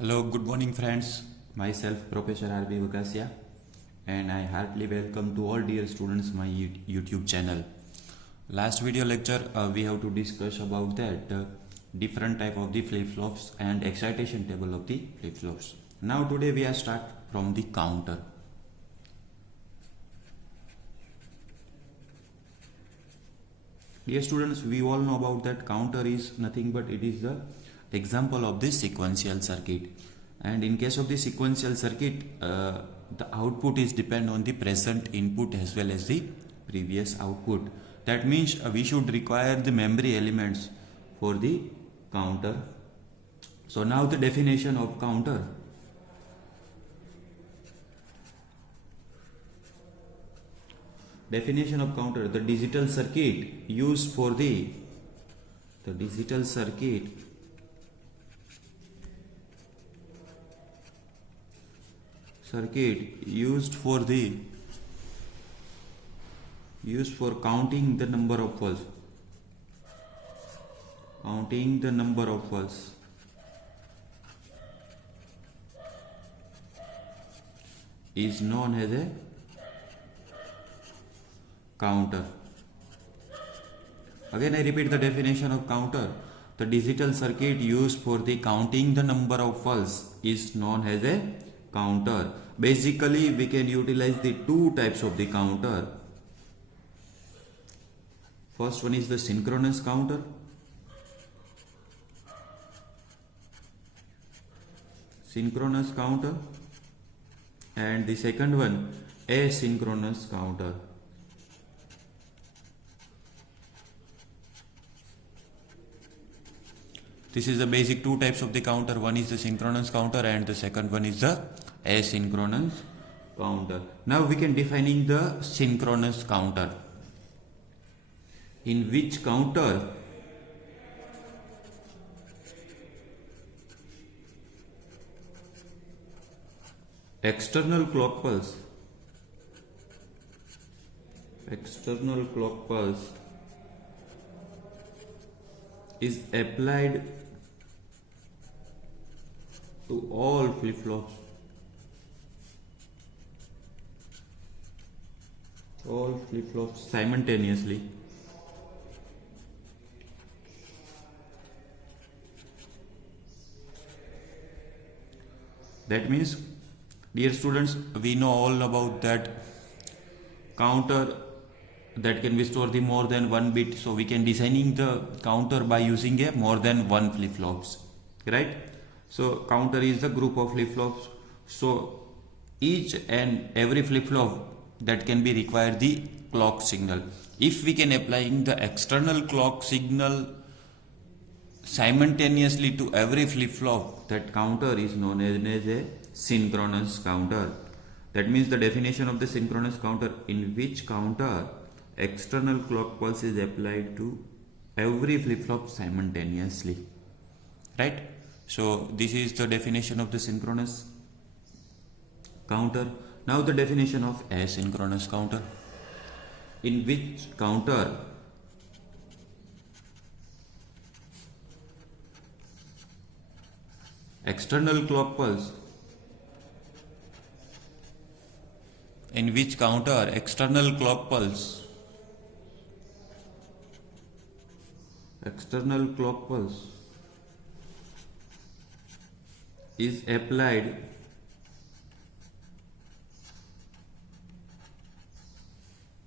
Hello, good morning, friends. Myself, Professor R.B. Vakasia, and I heartily welcome to all dear students my YouTube channel. Last video lecture, we have to discuss about that different type of the flip-flops and excitation table of the flip-flops. Now today we are start from the counter. Dear students, we all know about that counter is nothing but it is the example of this sequential circuit, and in case of the sequential circuit the output is depend on the present input as well as the previous output. That means we should require the memory elements for the counter. So now the definition of counter. Definition of counter: the digital circuit used for the digital circuit used for counting the number of pulses, is known as a counter. Again I repeat the definition of counter: the digital circuit used for the counting the number of pulses is known as a counter. Basically we can utilize the two types of the counter. First one is the synchronous counter. And the second one, asynchronous counter. This is the basic two types of the counter. One is the synchronous counter and the second one is the asynchronous counter. Now we can defining the synchronous counter, in which counter external clock pulse is applied to all flip-flops. Simultaneously. That means, dear students, we know all about that counter that can be stored the more than one bit, so we can designing the counter by using a more than one flip-flops, right? So counter is the group of flip-flops, so each and every flip-flop that can be required the clock signal. If we can applying the external clock signal simultaneously to every flip-flop, that counter is known as a synchronous counter. That means the definition of the synchronous counter: in which counter external clock pulse is applied to every flip-flop simultaneously, right? So this is the definition of the synchronous counter. Now the definition of asynchronous counter: in which counter external clock pulse is applied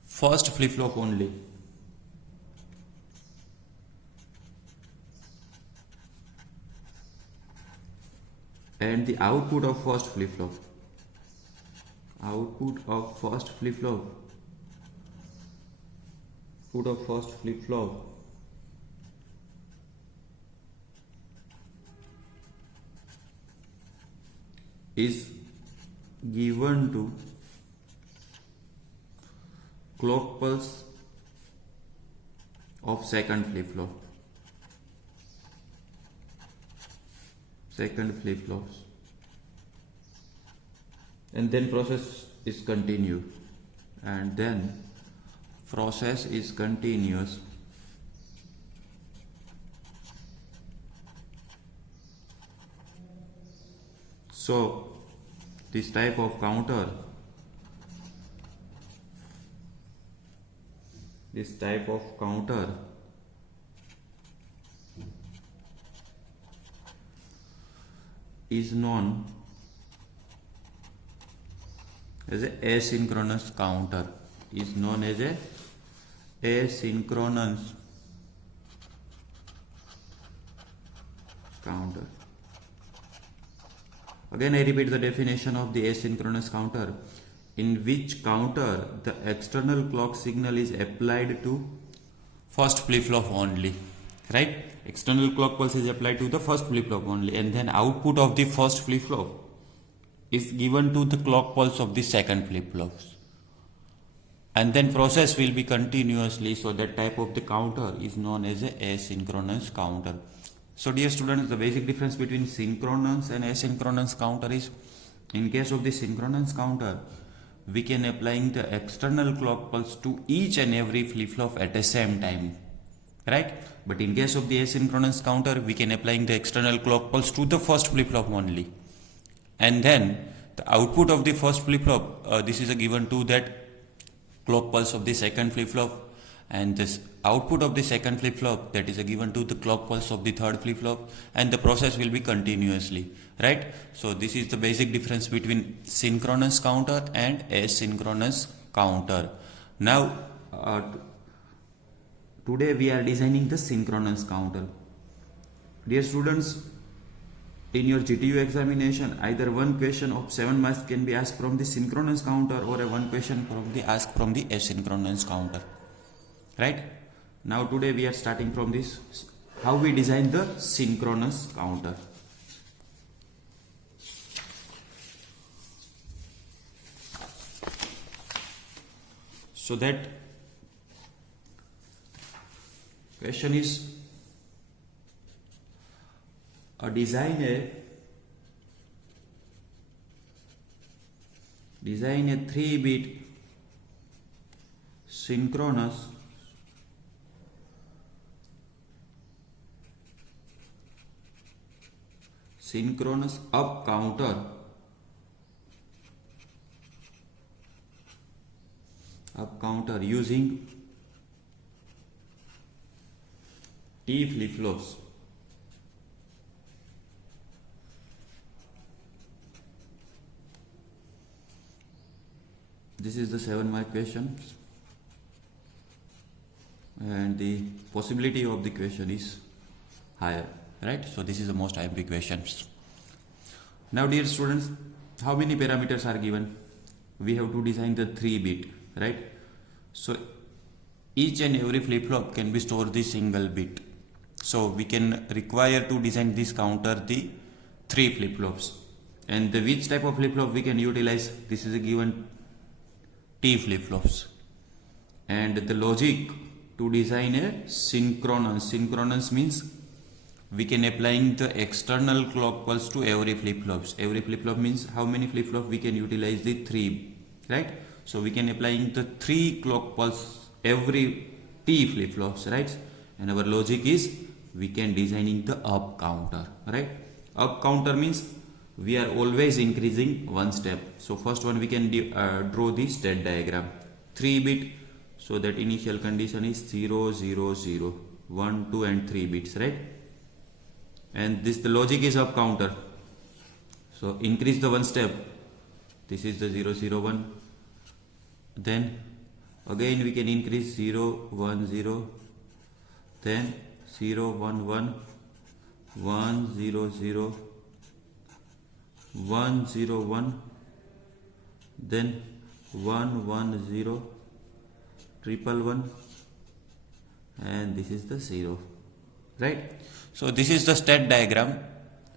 first flip-flop only. And the output of first flip-flop is given to clock pulse of second flip-flops, and then process is continued, So this type of counter is known as a asynchronous counter. Again, I repeat the definition of the asynchronous counter, in which counter the external clock signal is applied to first flip-flop only, right? External clock pulse is applied to the first flip-flop only, and then output of the first flip-flop is given to the clock pulse of the second flip-flops, and then process will be continuously. So that type of the counter is known as a asynchronous counter. So dear students, the basic difference between synchronous and asynchronous counter is, in case of the synchronous counter, we can applying the external clock pulse to each and every flip-flop at the same time, right? But in case of the asynchronous counter, we can applying the external clock pulse to the first flip-flop only, and then the output of the first flip-flop, this is given to that clock pulse of the second flip-flop, and this output of the second flip-flop, that is given to the clock pulse of the third flip-flop, and the process will be continuously, right? So this is the basic difference between synchronous counter and asynchronous counter. Now today we are designing the synchronous counter. Dear students, in your GTU examination, either one question of 7 marks can be asked from the synchronous counter, or a one question asked from the asynchronous counter, right? Now today we are starting from this, how we design the synchronous counter. So that question is, design a 3-bit synchronous up counter using T flip-flops. This is the 7-mark question, and the possibility of the question is higher, right? So this is the most IMP questions. Now dear students, how many parameters are given? We have to design the 3-bit, right? So each and every flip-flop can be stored the single bit. So we can require to design this counter the 3 flip-flops. And the which type of flip-flop we can utilize? This is a given T flip-flops. And the logic to design a synchronous means we can applying the external clock pulse to every flip-flops. Every flip-flop means how many flip-flop we can utilize the 3, right? So we can applying the 3 clock pulse every T flip-flops, right? And our logic is we can designing the up counter, right? Up counter means we are always increasing one step. So first one we can draw the state diagram. 3-bit, so that initial condition is 0, 0, 0, 1, 2 and 3 bits, right? And this the logic is up counter. So increase the one step. This is the 0, 0, 1. Then again we can increase 0, 1, 0. Then 0, 1, 1, 1, 0, 0, 1, 0, 1. Then 1, 1, 0, 1, 1, and this is the 0, right? So this is the state diagram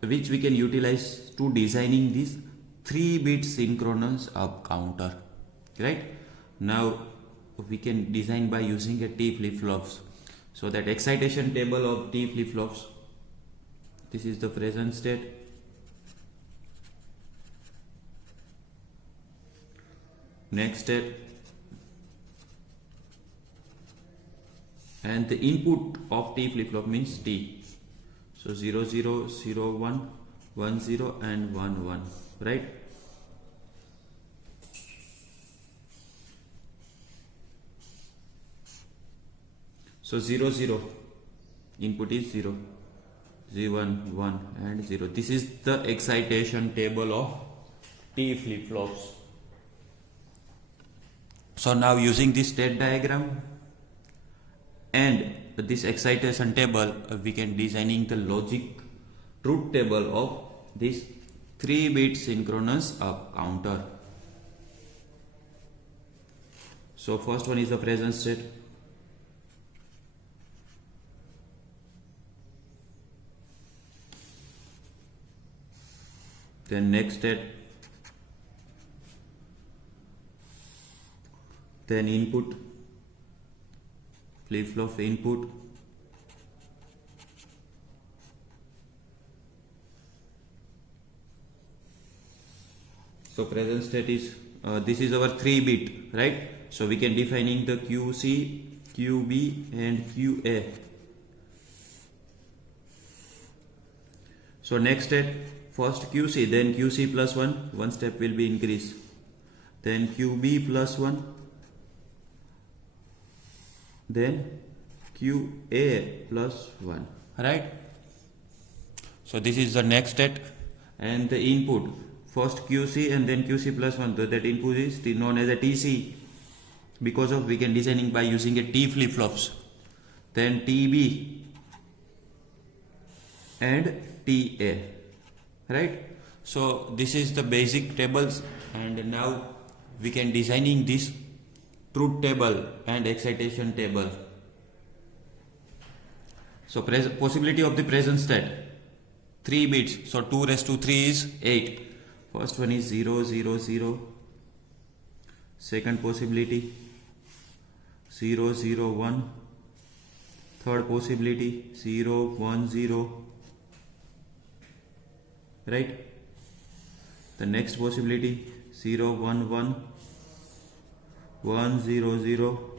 which we can utilize to designing this 3-bit synchronous up counter, right? Now we can design by using a T flip-flops. So that excitation table of T flip-flops, this is the present state, next state, and the input of T flip-flop means T. So 0, 0, 0, 1, 1 0 and 1 1, right? So 0 0 input is 0, 1 1 and 0. This is the excitation table of T flip-flops. So now using this state diagram and this excitation table, we can designing the logic truth table of this 3-bit synchronous up counter. So first one is the present state. Then next state, then input, flip-flop input, so present state is this is our 3-bit, right? So we can defining the QC, QB and QA. So next step, first QC, then QC plus 1, one step will be increased. Then QB plus 1, then QA plus 1, right? So this is the next step, and the input, first QC and then QC plus 1, so that input is known as a TC, because of we can designing by using a T flip-flops. Then TB and TA, right? So this is the basic tables, and now we can designing this truth table and excitation table. So possibility of the present state, 3 bits, so 2 raised to 3 is 8. First one is 0 0 0. Second possibility 0 0 1. Third possibility 0 1 0, right? The next possibility 0 1 1, 1 0 0,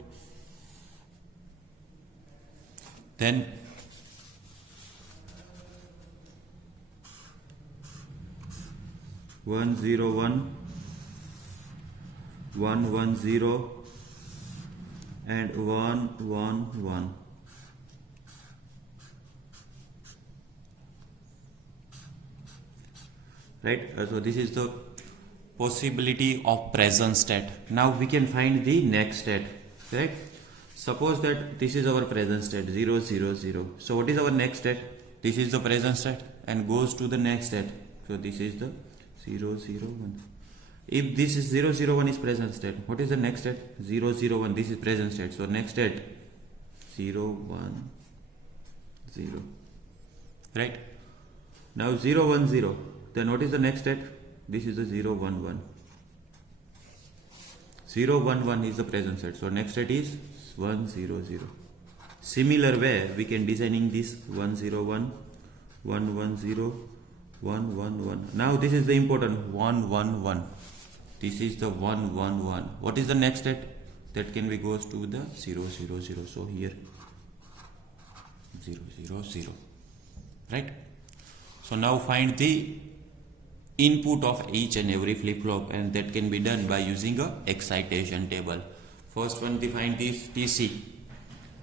then one zero one, 1 1 0 and 1 1 1. Right? So this is the possibility of present state. Now we can find the next state, right? Suppose that this is our present state 0 0 0. So what is our next state? This is the present state and goes to the next state. So this is the 0 0 1. If this is 0 0 1 is present state, what is the next state? 0 0 1. This is present state. So next state 0 1 0. Right? Now 0 1 0. Then what is the next state? This is the 0 1 1. 0 1 1 is the present state. So next state is 1 0 0. Similar way we can designing this 1 0 1, 1 1 0, 1 1 1. Now this is the important 1 1 1. This is the 1 1 1. What is the next state? That can be goes to the 0 0 0. So here 0 0 0. Right? So now find the input of each and every flip-flop, and that can be done by using a excitation table. First one, define this TC.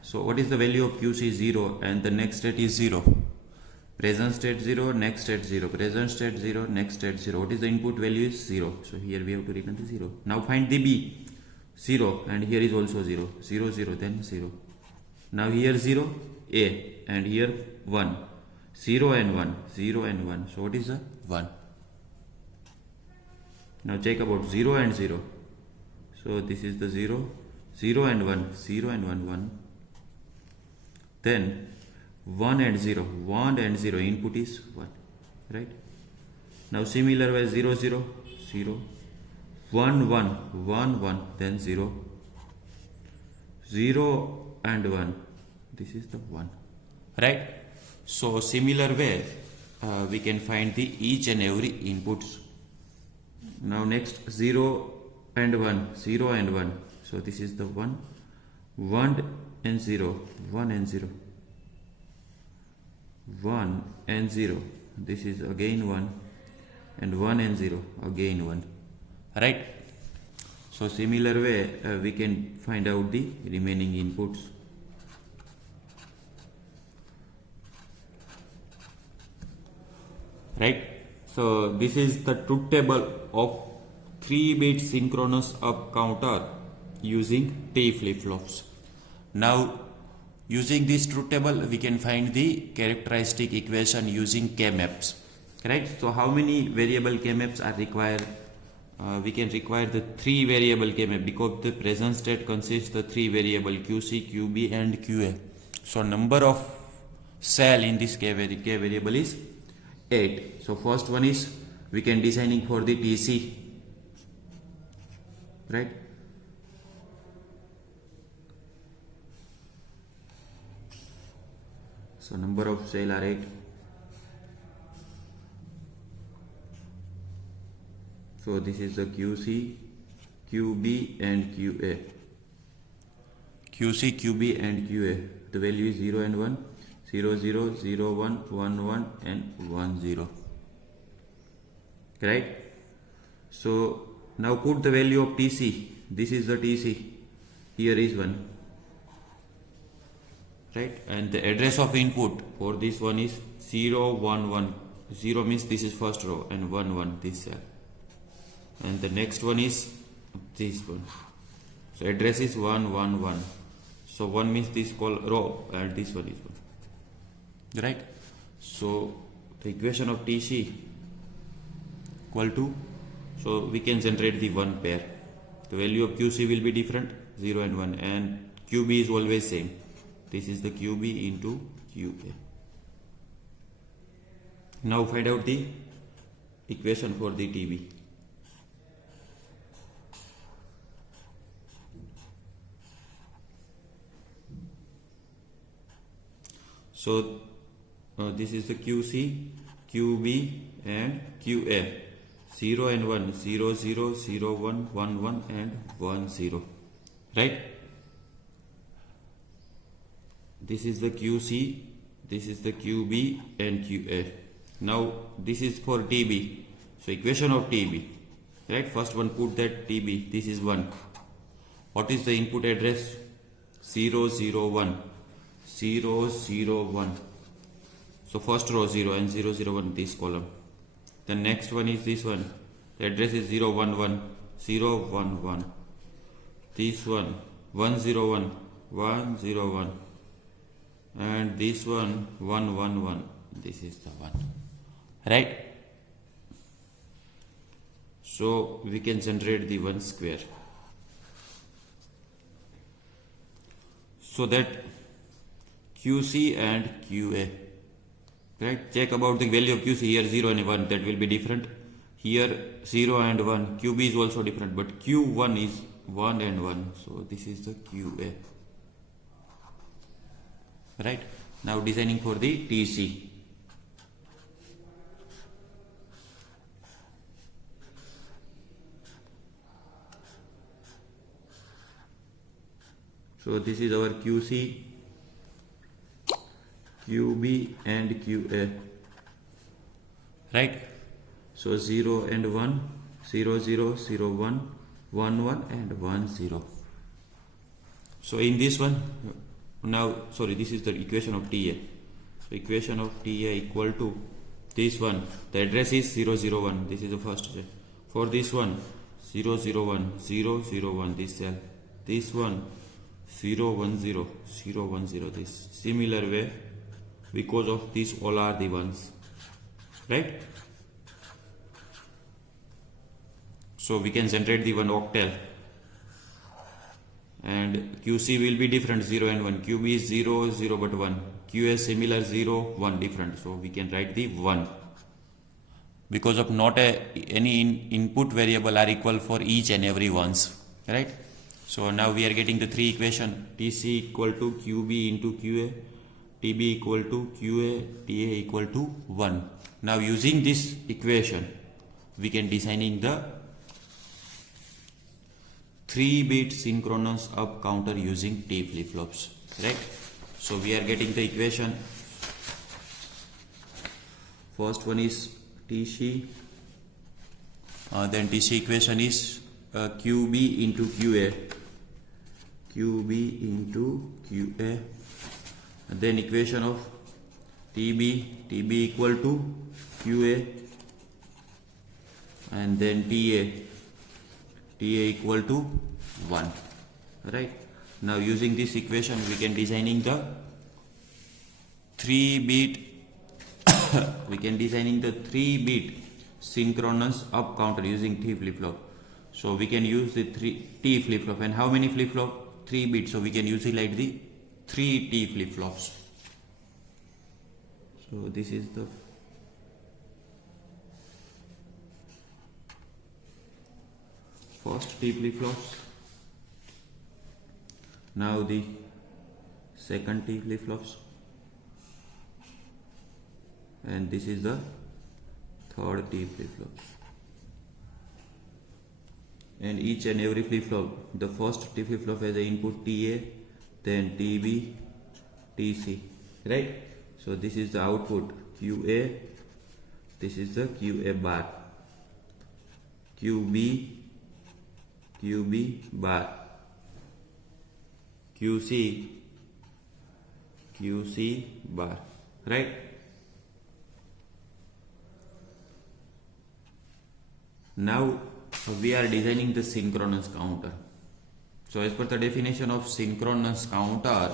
So what is the value of QC? 0, and the next state is 0. Present state 0, next state 0. Present state 0, next state 0. What is the input value? Is 0. So here we have to written the 0. Now find the B. 0, and here is also 0. 0 0, then 0. Now here 0, A, and here 1. 0 and 1. 0 and 1. So what is the 1? Now check about 0 and 0. So this is the 0, 0 and 1, 0 and 1, 1. Then 1 and 0, 1 and 0, input is 1, right? Now similar way 0 0, 0, 1 1, 1 1, then 0, 0 and 1, this is the 1, right? So similar way we can find the each and every inputs. Now next 0 and 1, 0 and 1. So this is the 1, 1 and 0, 1 and 0, 1 and 0, this is again 1, and 1 and 0 again 1, right? So similar way we can find out the remaining inputs. Right? So this is the truth table of 3-bit synchronous up counter using T flip-flops. Now using this truth table we can find the characteristic equation using K-maps. Right? So how many variable K-maps are required? We can require the 3 variable K-map because the present state consists the 3 variable QC, QB and QA. So number of cell in this K variable is 8. So first one is we can designing for the TC, right? So number of cell are 8. So this is the QC, QB and QA. QC, QB and QA. The value is 0 and 1. 0, 0, 0, 1, 1, 1 and 1, 0. Right? So now put the value of TC. This is the TC. Here is 1. Right? And the address of input for this one is 0, 1, 1. 0 means this is first row and 1, 1 this cell. And the next one is this one. So address is 1, 1, 1. So 1 means this row and this one is 1. Right? So the equation of TC equal to, so we can generate the 1 pair. The value of QC will be different, 0 and 1, and QB is always same. This is the QB into QA. Now find out the equation for the TB. So this is the QC, QB and QA. 0 and 1, 0, 0, 0, 1, 1, 1 and 1, 0. Right? This is the QC, this is the QB and QA. Now this is for TB. So equation of TB. Right? First one put that TB. This is 1. What is the input address? 0, 0, 1. 0, 0, 1. So first row 0 and 0, 0, 1 this column. The next one is this one. The address is 0, 1, 1. 0, 1, 1. This one 1, 0, 1. 1, 0, 1. And this one 1, 1, 1. This is the one. Right? So we can generate the 1 square. So that QC and QA. Right? Check about the value of QC. Here 0 and 1, that will be different. Here 0 and 1. QB is also different, but Q1 is 1 and 1. So this is the QA. Right? Now designing for the TC. So this is our QC, QB and QA. Right? So 0 and 1, 0, 0, 0, 1, 1, 1 and 1, 0. So in this one, now this is the equation of TA. So equation of TA equal to this one. The address is 0, 0, 1. This is the first cell. For this one, 0, 0, 1, 0, 0, 1 this cell. This one 0, 1, 0, 0, 1, 0 this. Similar way, because of these all are the ones. Right? So we can generate the 1 octal. And QC will be different, 0 and 1. QB is 0, 0 but 1. QA similar, 0, 1 different. So we can write the 1. Because of not any input variable are equal for each and every ones. Right? So now we are getting the 3 equation. TC equal to QB into QA. TB equal to QA. TA equal to 1. Now using this equation, we can designing the 3-bit synchronous up counter using T flip-flops. Right? So we are getting the equation First one is TC. Then TC equation is QB into QA. QB into QA. And then equation of TB equal to QA. And then TA equal to 1. Right? Now using this equation we can designing the 3-bit synchronous up counter using T flip flop. So we can use the T flip flop. And how many flip flop? 3 bits. So we can utilize the 3 T flip flops. So this is the first T flip flops. Now the second T flip flops. And this is the third T flip flop. And each and every flip flop, the first T flip flop has the input TA, then TB, TC, right? So this is the output QA, this is the QA bar, QB bar, QC bar, right? Now we are designing the synchronous counter. So as per the definition of synchronous counter,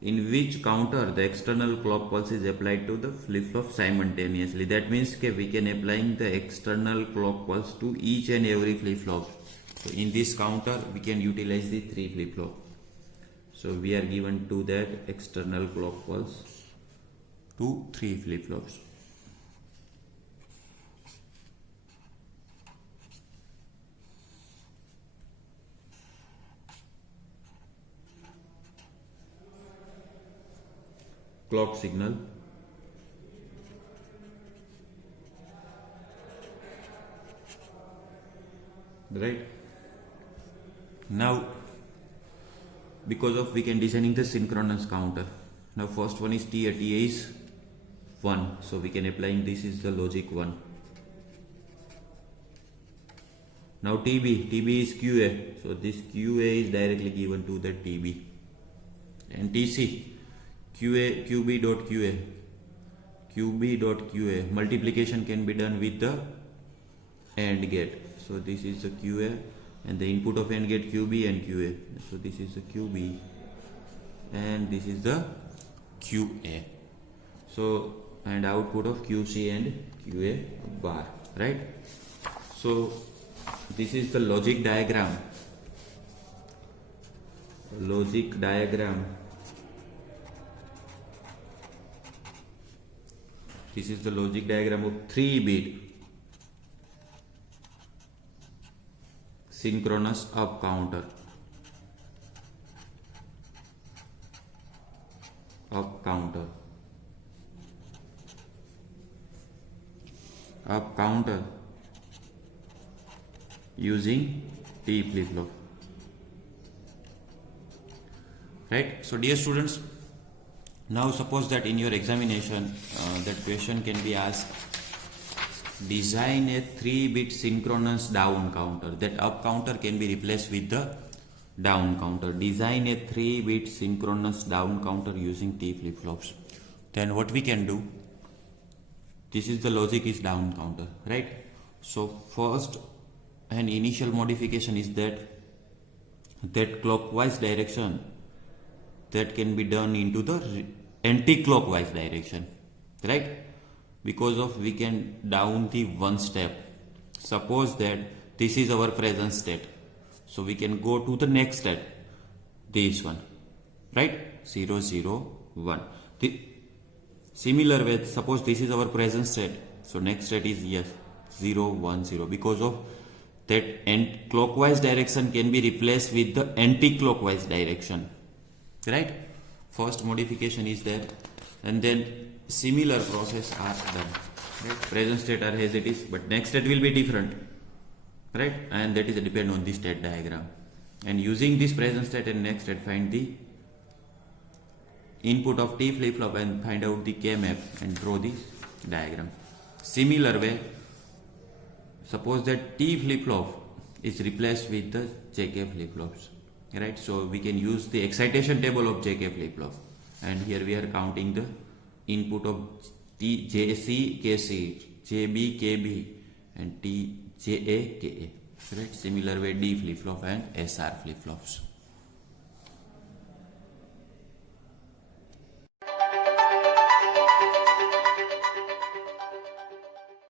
in which counter the external clock pulse is applied to the flip-flop simultaneously. That means we can applying the external clock pulse to each and every flip-flop. So in this counter we can utilize the 3 flip-flop. So we are given to that external clock pulse to 3 flip-flops. Clock signal, right? Now because of we can designing the synchronous counter. Now first one is TA is 1, so we can applying this is the logic 1. Now TB is QA, so this QA is directly given to the TB. And TC QB.QA multiplication can be done with the AND gate. So this is the QA and the input of AND gate QB and QA. So this is the QB and this is the QA. So and output of QC and QA bar, right? So this is the logic diagram. This is the logic diagram of 3-bit synchronous up counter. Up counter using T flip flop. Right? So dear students, now suppose that in your examination that question can be asked, design a 3-bit synchronous down counter. That up counter can be replaced with the down counter. Design a 3-bit synchronous down counter using T flip flops. Then what we can do, this is the logic is down counter, right? So first an initial modification is that clockwise direction that can be done into the anti-clockwise direction, right? Because of we can down the one step. Suppose that this is our present state, so we can go to the next state, this one, right? 0 0 1. The similar way, suppose this is our present state, so next state is yes 0 1 0. Because of that clockwise direction can be replaced with the anti-clockwise direction, right? First modification is there, and then similar process are done, right? Present state are as it is, but next state will be different, right? And that is depend on the state diagram. And using this present state and next state, find the input of T flip flop and find out the K map and draw the diagram. Similar way, suppose that T flip flop is replaced with the JK flip flops, right? So we can use the excitation table of JK flip flop, and here we are counting the input of T JC KC, JB KB, and T JA KA, right? Similar way D flip flop and SR flip flops.